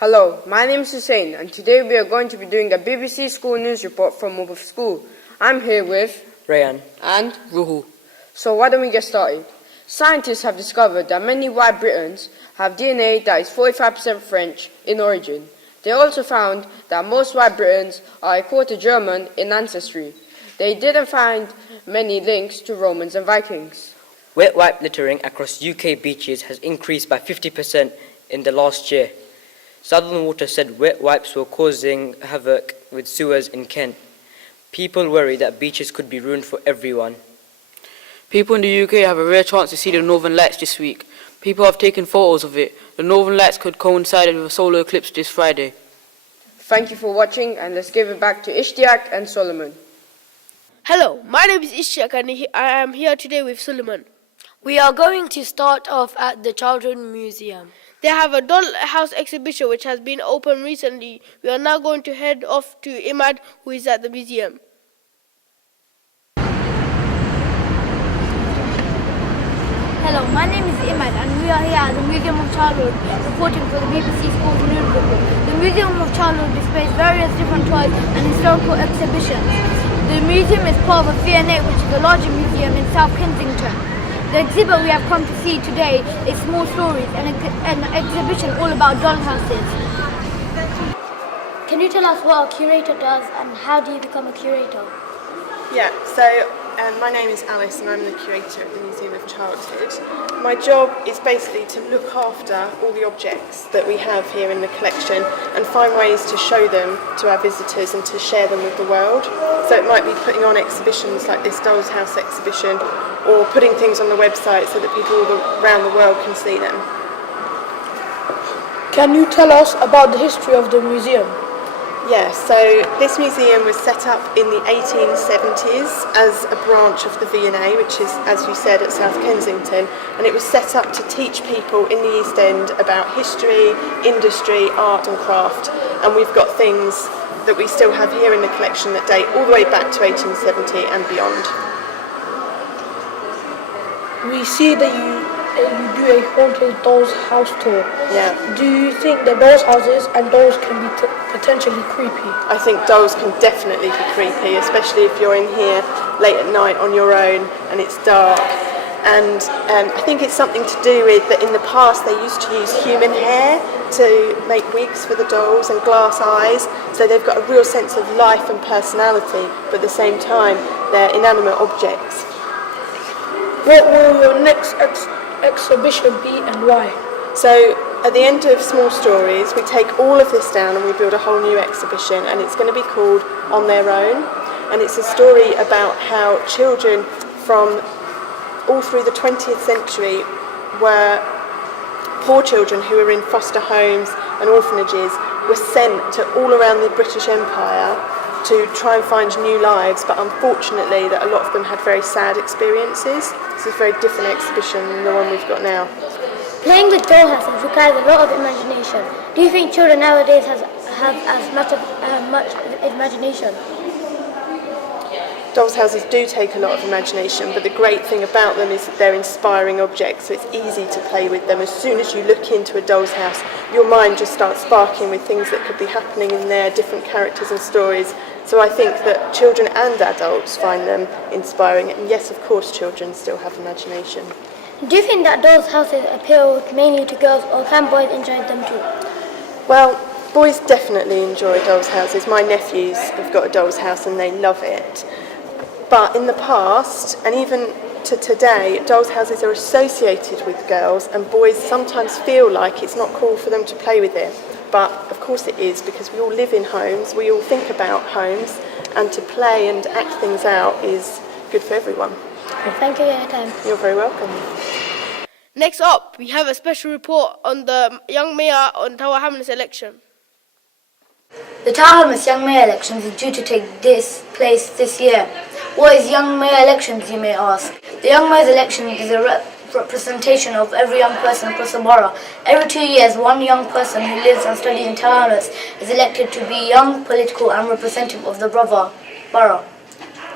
Hello, my name is Hussein, and today we are going to be doing a BBC School News report from Morpeth School. I'm here with Rayan and Ruhu. So why don't we get started? Scientists have discovered that many white Britons have DNA that is 45% French in origin. They also found that most white Britons are a quarter German in ancestry. They didn't find many links to Romans and Vikings. Wet wipe littering across UK beaches has increased by 50% in the last year. Southern Water said wet wipes were causing havoc with sewers in Kent. People worry that beaches could be ruined for everyone. People in the UK have a rare chance to see the Northern Lights this week. People have taken photos of it. The Northern Lights could coincide with a solar eclipse this Friday. Thank you for watching, and let's give it back to Ishtiaq and Solomon. Hello, my name is Ishtiaq and I am here today with Solomon. We are going to start off at the Childhood Museum. They have a dollhouse exhibition which has been opened recently. We are now going to head off to Imad, who is at the museum. Hello, my name is Imad and we are here at the Museum of Childhood reporting for the BBC Schools News Report. The Museum of Childhood displays various different toys and historical exhibitions. The museum is part of a V&A, which is a larger museum in South Kensington. The exhibit we have come to see today is Small Stories, an exhibition all about dollhouses. Can you tell us what a curator does and how do you become a curator? Yeah, so my name is Alice and I'm the curator at the Museum of Childhood. My job is basically to look after all the objects that we have here in the collection and find ways to show them to our visitors and to share them with the world. So it might be putting on exhibitions like this Doll's House exhibition, or putting things on the website so that people around the world can see them. Can you tell us about the history of the museum? Yeah, so this museum was set up in the 1870s as a branch of the V&A, which is, as you said, at South Kensington, and it was set up to teach people in the East End about history, industry, art and craft, and we've got things that we still have here in the collection that date all the way back to 1870 and beyond. We see that you do a haunted doll's house tour. Yeah. Do you think that doll's houses and dolls can be potentially creepy? I think dolls can definitely be creepy, especially if you're in here late at night on your own and it's dark. And I think it's something to do with that in the past they used to use human hair to make wigs for the dolls and glass eyes, so they've got a real sense of life and personality, but at the same time they're inanimate objects. What will your next exhibition be and why? So at the end of Small Stories we take all of this down and we build a whole new exhibition, and it's going to be called On Their Own, and it's a story about how children from all through the 20th century were poor children who were in foster homes and orphanages were sent to all around the British Empire to try and find new lives, but unfortunately that a lot of them had very sad experiences. This is a very different exhibition than the one we've got now. Playing with dollhouses requires a lot of imagination. Do you think children nowadays have as much imagination? Doll's houses do take a lot of imagination, but the great thing about them is that they're inspiring objects, so it's easy to play with them. As soon as you look into a doll's house, your mind just starts sparking with things that could be happening in there, different characters and stories. So I think that children and adults find them inspiring, and yes, of course, children still have imagination. Do you think that doll's houses appeal mainly to girls, or can boys enjoy them too? Well, boys definitely enjoy doll's houses. My nephews have got a doll's house and they love it. But in the past, and even to today, doll's houses are associated with girls, and boys sometimes feel like it's not cool for them to play with it. But of course it is, because we all live in homes, we all think about homes, and to play and act things out is good for everyone. Thank you for your time. You're very welcome. Next up, we have a special report on the young mayor on Tower Hamlets election. The Tower Hamlets Young Mayor elections are due to take place this year. What is Young Mayor elections, you may ask? The Young Mayor's election is a representation of every young person across the borough. Every 2 years, one young person who lives and studies in Tower Hamlets is elected to be young, political and representative of the borough.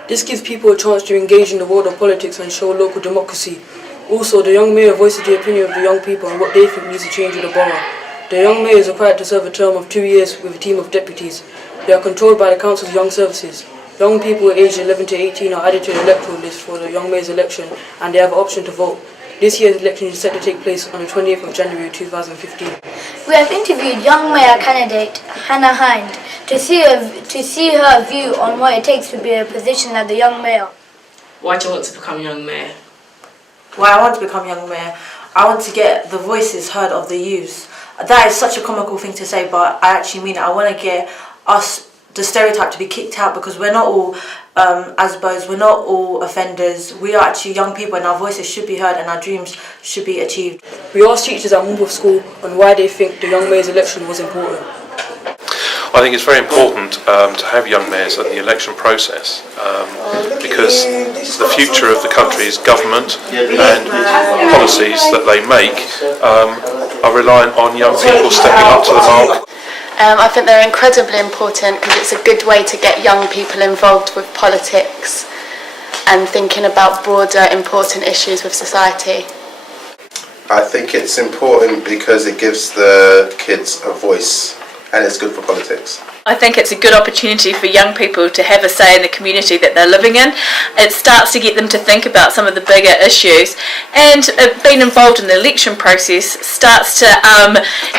This gives people a chance to engage in the world of politics and show local democracy. Also, the young mayor voices the opinion of the young people and what they think needs to change with the borough. The young mayor is required to serve a term of 2 years with a team of deputies. They are controlled by the Council's Young Services. Young people aged 11 to 18 are added to the electoral list for the young mayor's election, and they have an option to vote. This year's election is set to take place on the 28th of January 2015. We have interviewed young mayor candidate Hannah Hind to see her view on what it takes to be a position as the young mayor. Why do you want to become young mayor? Why I want to become young mayor? I want to get the voices heard of the youth. That is such a comical thing to say, but I actually mean it. I want to get us, the stereotype, to be kicked out, because we're not all ASBOs, we're not all offenders. We are actually young people, and our voices should be heard and our dreams should be achieved. We asked teachers at Morpeth School on why they think the young mayor's election was important. I think it's very important to have young mayors in the election process because the future of the country's government and policies that they make are reliant on young people stepping up to the mark. I think they're incredibly important because it's a good way to get young people involved with politics and thinking about broader important issues with society. I think it's important because it gives the kids a voice and it's good for politics. I think it's a good opportunity for young people to have a say in the community that they're living in. It starts to get them to think about some of the bigger issues, and being involved in the election process starts to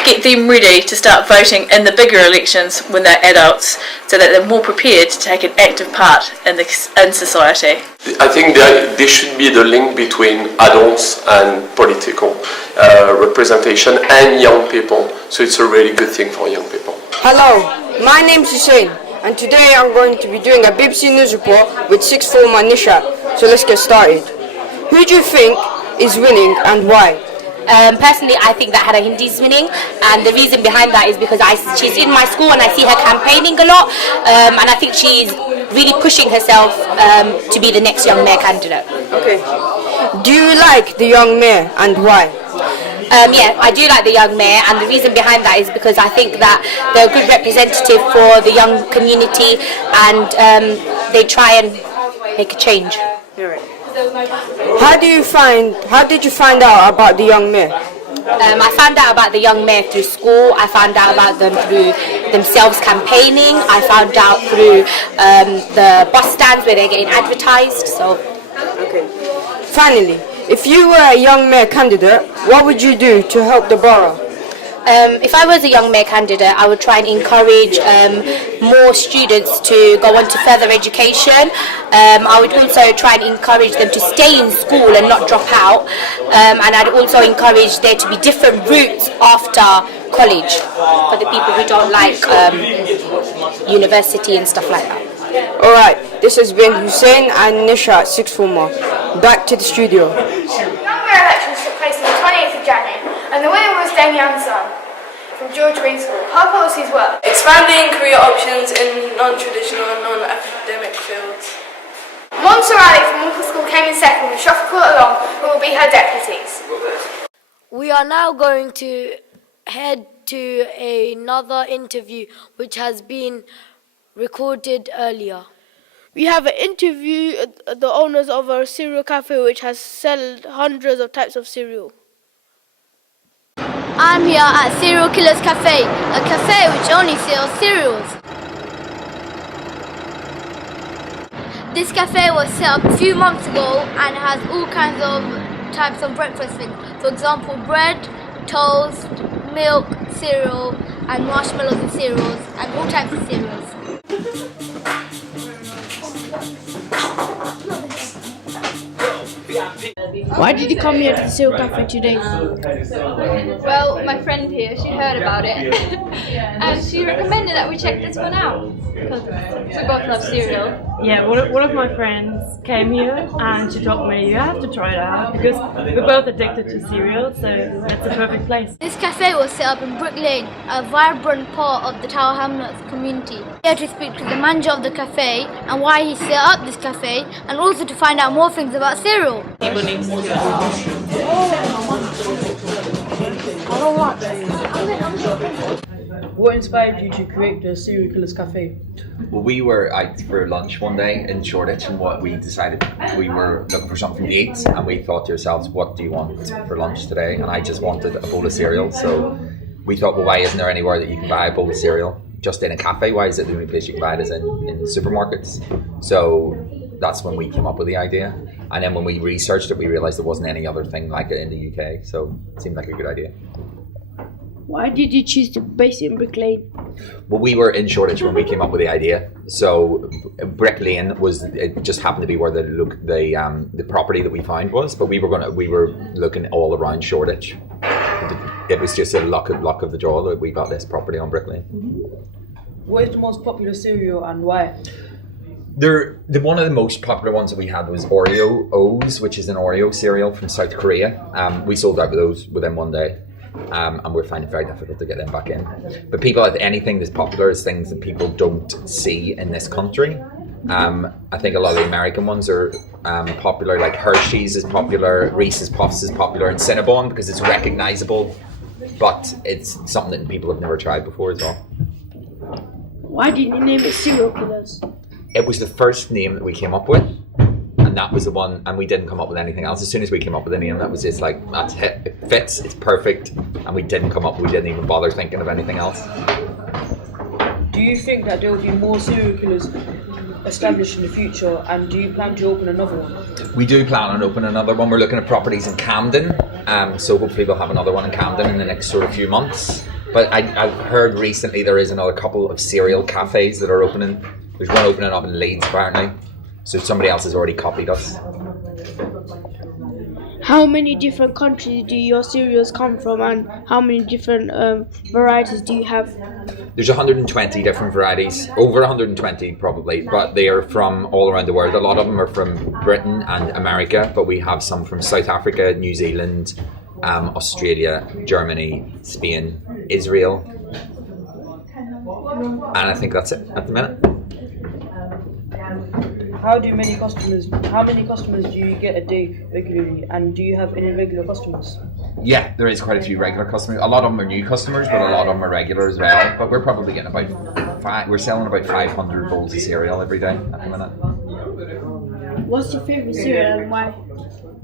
get them ready to start voting in the bigger elections when they're adults, so that they're more prepared to take an active part in society. I think there should be the link between adults and political representation and young people, so it's a really good thing for young people. Hello, my name's Hussein, and today I'm going to be doing a BBC News report with 6th former Nisha. So let's get started. Who do you think is winning and why? Personally, I think that Hannah Hindi is winning, and the reason behind that is because she's in my school and I see her campaigning a lot, and I think she's really pushing herself to be the next young mayor candidate. Okay. Do you like the young mayor and why? Yeah, I do like the young mayor, and the reason behind that is because I think that they're a good representative for the young community, and they try and make a change. You're right. How did you find out about the young mayor? I found out about the young mayor through school. I found out about them through themselves campaigning. I found out through the bus stands where they're getting advertised. So, okay. Finally, if you were a young mayor candidate, what would you do to help the borough? If I was a young mayor candidate, I would try and encourage more students to go on to further education. I would also try and encourage them to stay in school and not drop out. And I'd also encourage there to be different routes after college for the people who don't like university and stuff like that. Alright, this has been Hussein and Nisha, 6th former. Back to the studio. Young mayor elections took place on the 28th of January, and the winner was Dame Yansan from George Green School. Her policies were expanding career options in non-traditional and non-academic fields. Monster Ali from Morpeth School came in second with Shafaqat Along, who will be her deputies. We are now going to head to another interview which has been recorded earlier. We have an interview the owners of a cereal cafe which has sold hundreds of types of cereal. I'm here at Cereal Killers Cafe, a cafe which only sells cereals. This cafe was set up a few months ago and has all kinds of types of breakfast things. For example, bread, toast, milk, cereal, and marshmallows and cereals, and all types of cereals. Why did you come here to the cereal cafe today? Well, my friend here, she heard about it and she recommended that we check this one out because we both love cereal. Yeah, one of my friends came here and she told me you have to try it out because we're both addicted to cereal, so it's a perfect place. This cafe was set up in Brick Lane, a vibrant part of the Tower Hamlets community. Here to speak to the manager of the cafe and why he set up this cafe, and also to find out more things about cereal. What inspired you to create the Cereal Killers Cafe? Well, we were out for lunch one day in Shoreditch, and what we decided, we were looking for something to eat, and we thought to ourselves, what do you want for lunch today? And I just wanted a bowl of cereal, so we thought, well, why isn't there anywhere that you can buy a bowl of cereal just in a cafe? Why is it the only place you can buy it is in supermarkets? So that's when we came up with the idea. And then when we researched it, we realised there wasn't any other thing like it in the UK. So it seemed like a good idea. Why did you choose to base it in Brick Lane? Well, we were in Shoreditch when we came up with the idea. So Brick Lane it just happened to be where the property that we found was, but we were looking all around Shoreditch. It was just a luck of the draw that we got this property on Brick Lane. What is the most popular cereal and why? One of the most popular ones that we had was Oreo O's, which is an Oreo cereal from South Korea. We sold out of those within one day. And we're finding it very difficult to get them back in. But people, anything that's popular is things that people don't see in this country. I think a lot of the American ones are popular, like Hershey's is popular, Reese's Puffs is popular, and Cinnabon because it's recognisable, but it's something that people have never tried before as well. Why didn't you name it Serial Killers? It was the first name that we came up with. And that was the one, and we didn't come up with anything else. As soon as we came up with a name, that was just like, that's it, it fits, it's perfect, and we didn't even bother thinking of anything else. Do you think that there will be more serial killers established in the future, and do you plan to open another one? We do plan on opening another one. We're looking at properties in Camden, so hopefully we'll have another one in Camden in the next sort of few months. But I've heard recently there is another couple of cereal cafes that are opening. There's one opening up in Leeds apparently. So somebody else has already copied us. How many different countries do your cereals come from, and how many different varieties do you have? There's 120 different varieties, over 120 probably, but they are from all around the world. A lot of them are from Britain and America, but we have some from South Africa, New Zealand, Australia, Germany, Spain, Israel, and I think that's it at the minute. How many customers do you get a day regularly, and do you have any regular customers? Yeah, there is quite a few regular customers. A lot of them are new customers, but a lot of them are regular as well. But we're probably getting we're selling about 500 bowls of cereal every day at the minute. What's your favourite cereal and why?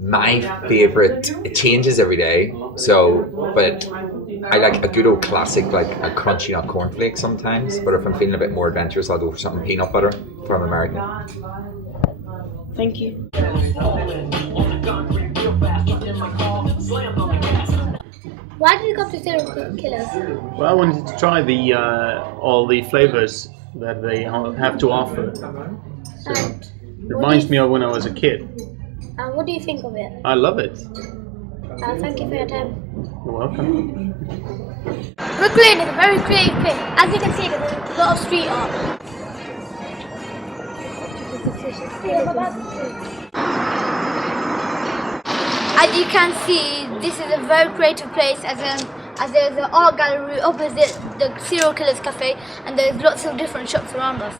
My favourite, it changes every day, but I like a good old classic, like a crunchy nut cornflake sometimes, but if I'm feeling a bit more adventurous, I'll go for something peanut butter from America. Thank you. Why did you come to Serial Killers? Well, I wanted to try all the flavours that they have to offer. So it reminds me of when I was a kid. And what do you think of it? I love it. Thank you for your time. You're welcome. Brick Lane is a very creative place. As you can see, there's a lot of street art. As you can see, this is a very creative place, as there's an art gallery opposite the Serial Killers Cafe, and there's lots of different shops around us.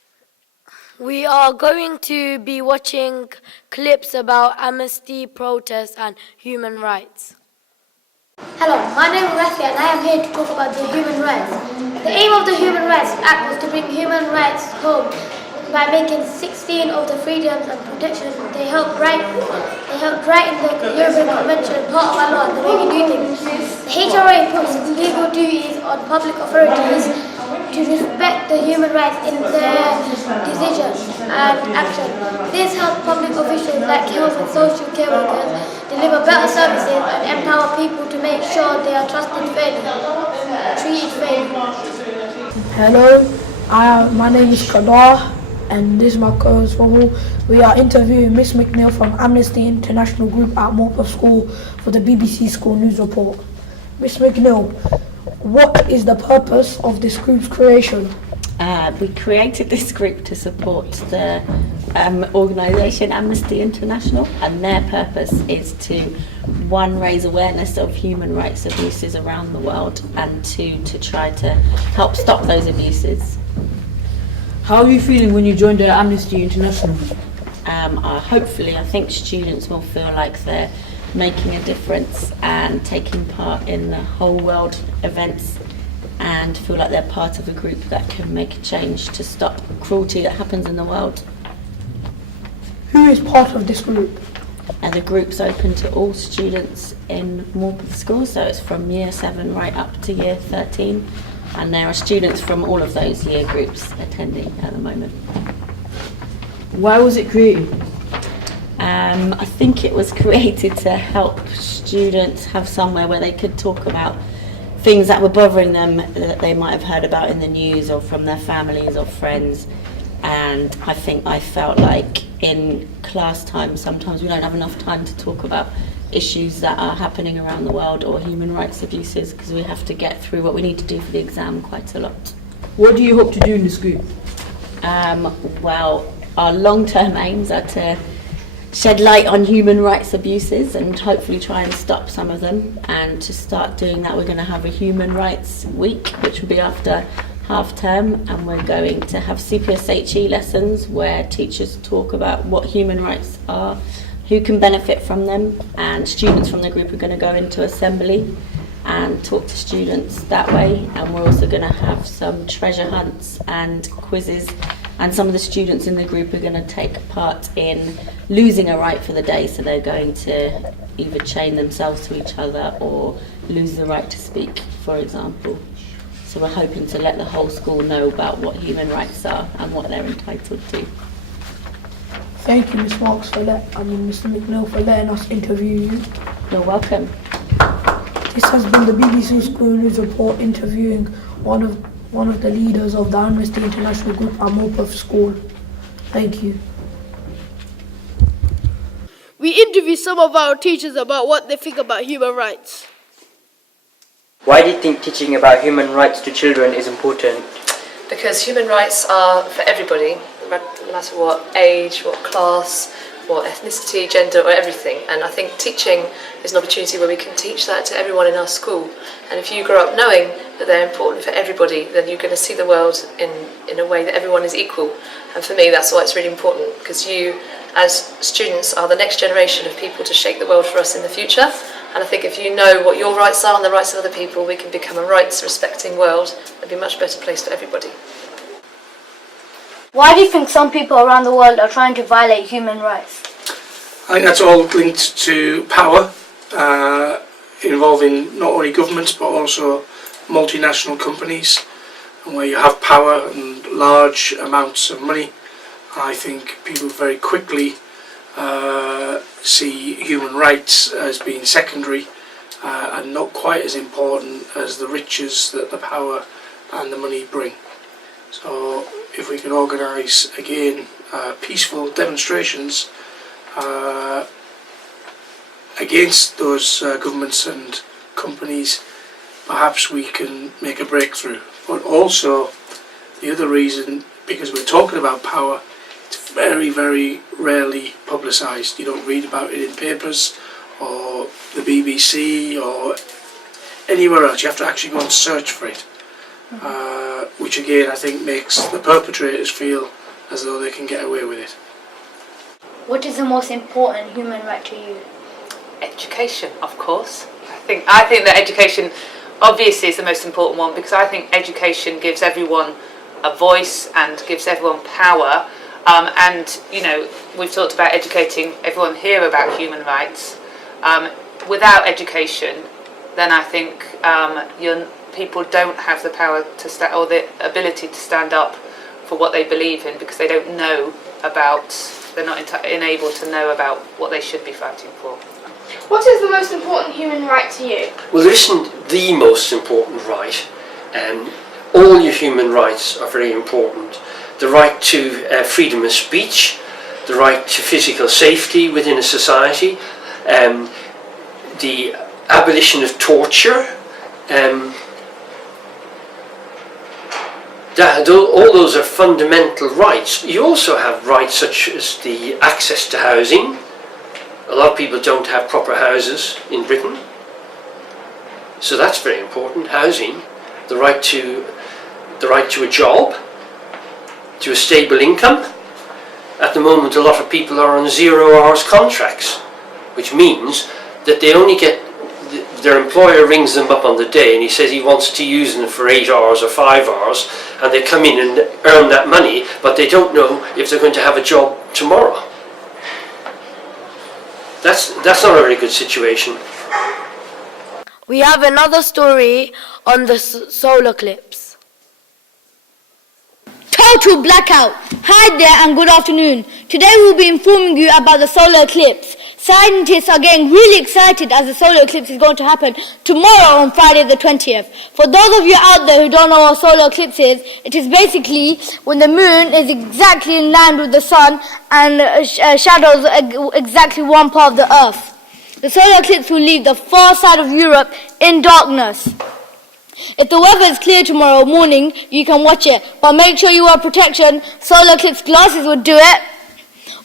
We are going to be watching clips about amnesty, protests and human rights. Hello, my name is Rafi and I am here to talk about the human rights. The aim of the Human Rights Act was to bring human rights home by making 16 of the freedoms and protections they helped write in the European Convention part of our law, the way we do things. The HRA puts legal duties on public authorities to respect the human rights in their decisions and action. This helps public officials like health and social care workers deliver better services and empower people to make sure they are trusted fairly, treated fairly. Hello, my name is Kadar, and this is my co-host Famu. We are interviewing Miss McNeil from Amnesty International Group at Morpeth School for the BBC School News Report. Miss McNeil, what is the purpose of this group's creation? We created this group to support the organisation Amnesty International, and their purpose is to, one, raise awareness of human rights abuses around the world, and two, to try to help stop those abuses. How are you feeling when you joined Amnesty International? Hopefully, I think students will feel like they're making a difference and taking part in the whole world events, and feel like they're part of a group that can make a change to stop cruelty that happens in the world. Who is part of this group? And the group's open to all students in Morpeth School, so it's from year 7 right up to year 13. And there are students from all of those year groups attending at the moment. Why was it created? I think it was created to help students have somewhere where they could talk about things that were bothering them that they might have heard about in the news or from their families or friends. And I think I felt like in class time sometimes we don't have enough time to talk about issues that are happening around the world or human rights abuses, because we have to get through what we need to do for the exam quite a lot. What do you hope to do in this group? Well, our long-term aims are to shed light on human rights abuses and hopefully try and stop some of them. And to start doing that, we're going to have a Human Rights Week, which will be after half term, and we're going to have CPSHE lessons where teachers talk about what human rights are, who can benefit from them, and students from the group are going to go into assembly and talk to students that way. And we're also going to have some treasure hunts and quizzes, and some of the students in the group are going to take part in losing a right for the day, so they're going to either chain themselves to each other or lose the right to speak, for example. So we're hoping to let the whole school know about what human rights are and what they're entitled to. Thank you, Ms. Marks, Mr. McNeil, for letting us interview you. You're welcome. This has been the BBC School News Report interviewing one of the leaders of the Amnesty International group at Morpeth School. Thank you. We interviewed some of our teachers about what they think about human rights. Why do you think teaching about human rights to children is important? Because human rights are for everybody, no matter what age, what class, what ethnicity, gender, or everything. And I think teaching is an opportunity where we can teach that to everyone in our school. And if you grow up knowing that they're important for everybody, then you're going to see the world in a way that everyone is equal. And for me, that's why it's really important, because you, as students, are the next generation of people to shape the world for us in the future. And I think if you know what your rights are and the rights of other people, we can become a rights-respecting world and be a much better place for everybody. Why do you think some people around the world are trying to violate human rights? I think that's all linked to power, involving not only governments but also multinational companies. And where you have power and large amounts of money, I think people very quickly see human rights as being secondary and not quite as important as the riches that the power and the money bring. So if we can organise again peaceful demonstrations against those governments and companies, perhaps we can make a breakthrough. But also the other reason, because we're talking about power, it's very, very rarely publicised. You don't read about it in papers or the BBC or anywhere else. You have to actually go and search for it, which again I think makes the perpetrators feel as though they can get away with it. What is the most important human right to you? Education, of course. I think that education obviously is the most important one, because I think education gives everyone a voice and gives everyone power. And, you know, we've talked about educating everyone here about human rights. Without education, then I think people don't have the power to or the ability to stand up for what they believe in, because they don't know about, they're not enabled to know about what they should be fighting for. What is the most important human right to you? Well, there isn't the most important right. All your human rights are very important. The right to freedom of speech, the right to physical safety within a society, the abolition of torture, all those are fundamental rights. You also have rights such as the access to housing. A lot of people don't have proper houses in Britain, so that's very important. Housing, the right to a job, to a stable income. At the moment, a lot of people are on 0 hours contracts, which means that they only get, their employer rings them up on the day and he says he wants to use them for 8 hours or 5 hours, and they come in and earn that money, but they don't know if they're going to have a job tomorrow. That's not a very good situation. We have another story on the solar eclipse. Total blackout! Hi there and good afternoon. Today we'll be informing you about the solar eclipse. Scientists are getting really excited as the solar eclipse is going to happen tomorrow on Friday the 20th. For those of you out there who don't know what a solar eclipse is, it is basically when the moon is exactly in line with the sun and shadows exactly one part of the earth. The solar eclipse will leave the far side of Europe in darkness. If the weather is clear tomorrow morning, you can watch it, but make sure you wear protection. Solar eclipse glasses would do it.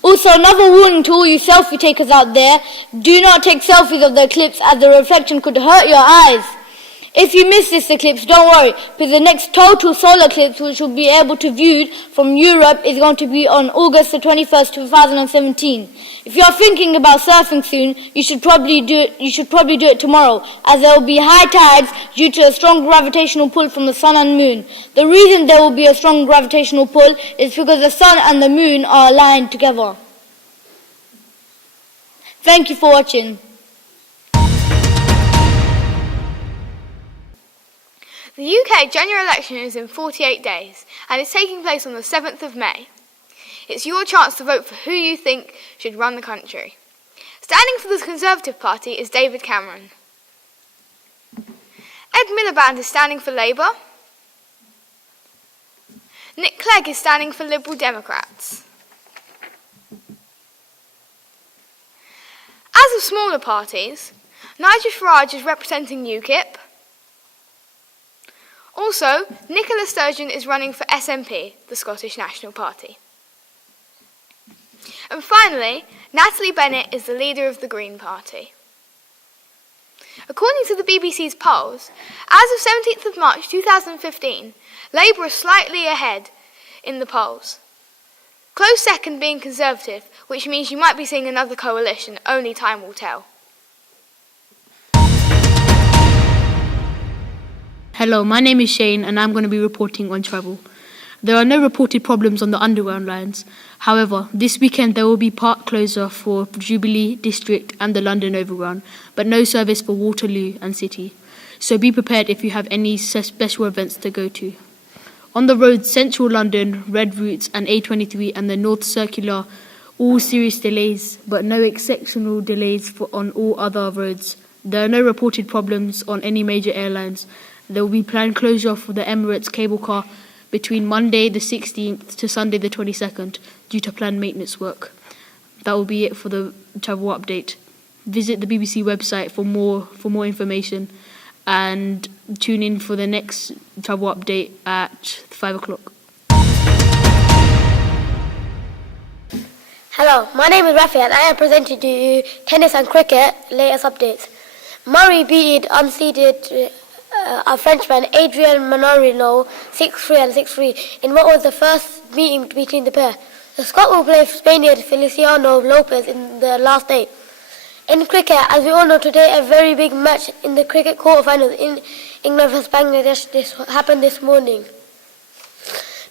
Also, another warning to all you selfie takers out there, do not take selfies of the eclipse as the reflection could hurt your eyes. If you miss this eclipse, don't worry, because the next total solar eclipse which will be able to view from Europe is going to be on August the 21st, 2017. If you are thinking about surfing soon, you should probably do it tomorrow, as there will be high tides due to a strong gravitational pull from the sun and moon. The reason there will be a strong gravitational pull is because the sun and the moon are aligned together. Thank you for watching. The UK general election is in 48 days and is taking place on the 7th of May. It's your chance to vote for who you think should run the country. Standing for the Conservative Party is David Cameron. Ed Miliband is standing for Labour. Nick Clegg is standing for Liberal Democrats. As of smaller parties, Nigel Farage is representing UKIP. Also, Nicola Sturgeon is running for SNP, the Scottish National Party. And finally, Natalie Bennett is the leader of the Green Party. According to the BBC's polls, as of 17th of March 2015, Labour is slightly ahead in the polls. Close second being Conservative, which means you might be seeing another coalition, only time will tell. Hello, my name is Shane and I'm going to be reporting on travel. There are no reported problems on the underground lines. However, this weekend there will be part closure for Jubilee District and the London Overground, but no service for Waterloo and City. So be prepared if you have any special events to go to. On the roads, Central London, Red Routes and A23 and the North Circular, all serious delays, but no exceptional delays on all other roads. There are no reported problems on any major airlines. There will be planned closure for the Emirates cable car between Monday the 16th to Sunday the 22nd due to planned maintenance work. That will be it for the travel update. Visit the BBC website for more information and tune in for the next travel update at 5 o'clock. Hello, my name is Rafi and I am presenting to you tennis and cricket latest updates. Murray beat unseeded a Frenchman, Adrian Manarino, 6-3 and 6-3, in what was the first meeting between the pair. The Scot will play Spaniard Feliciano Lopez in the last day. In cricket, as we all know today, a very big match in the cricket quarterfinals in England vs Bangladesh happened this morning.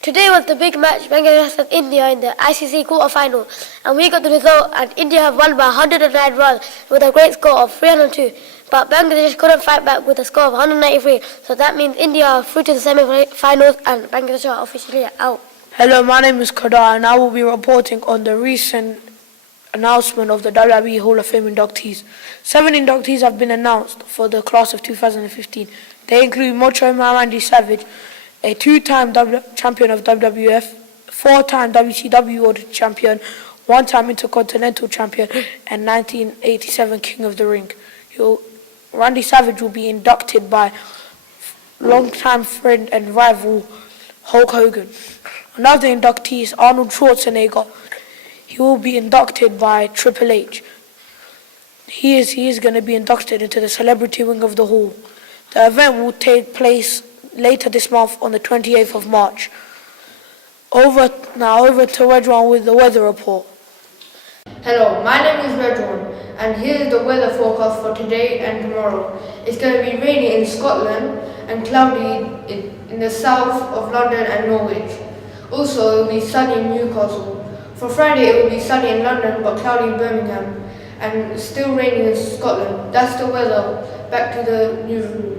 Today was the big match, Bangladesh vs India in the ICC quarterfinal, and we got the result, and India have won by 109 runs with a great score of 302. But Bangladesh couldn't fight back with a score of 193, so that means India are through to the semi-finals and Bangladesh are officially out. Hello, my name is Kadar and I will be reporting on the recent announcement of the WWE Hall of Fame inductees. 7 inductees have been announced for the class of 2015. They include Macho Man Randy Savage, a 2-time champion of WWF, 4-time WCW World Champion, 1-time Intercontinental Champion, and 1987 King of the Ring. Randy Savage will be inducted by longtime friend and rival Hulk Hogan. Another inductee is Arnold Schwarzenegger. He will be inducted by Triple H. He is going to be inducted into the celebrity wing of the hall. The event will take place later this month on the 28th of March. Over to Redwan with the weather report. Hello, my name is Redwan. And here's the weather forecast for today and tomorrow. It's going to be rainy in Scotland and cloudy in the south of London and Norwich. Also, it will be sunny in Newcastle. For Friday, it will be sunny in London but cloudy in Birmingham. and it's still raining in Scotland. That's the weather. Back to the newsroom.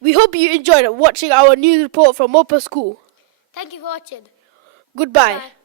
We hope you enjoyed watching our news report from Morpeth School. Thank you for watching. Goodbye. Bye.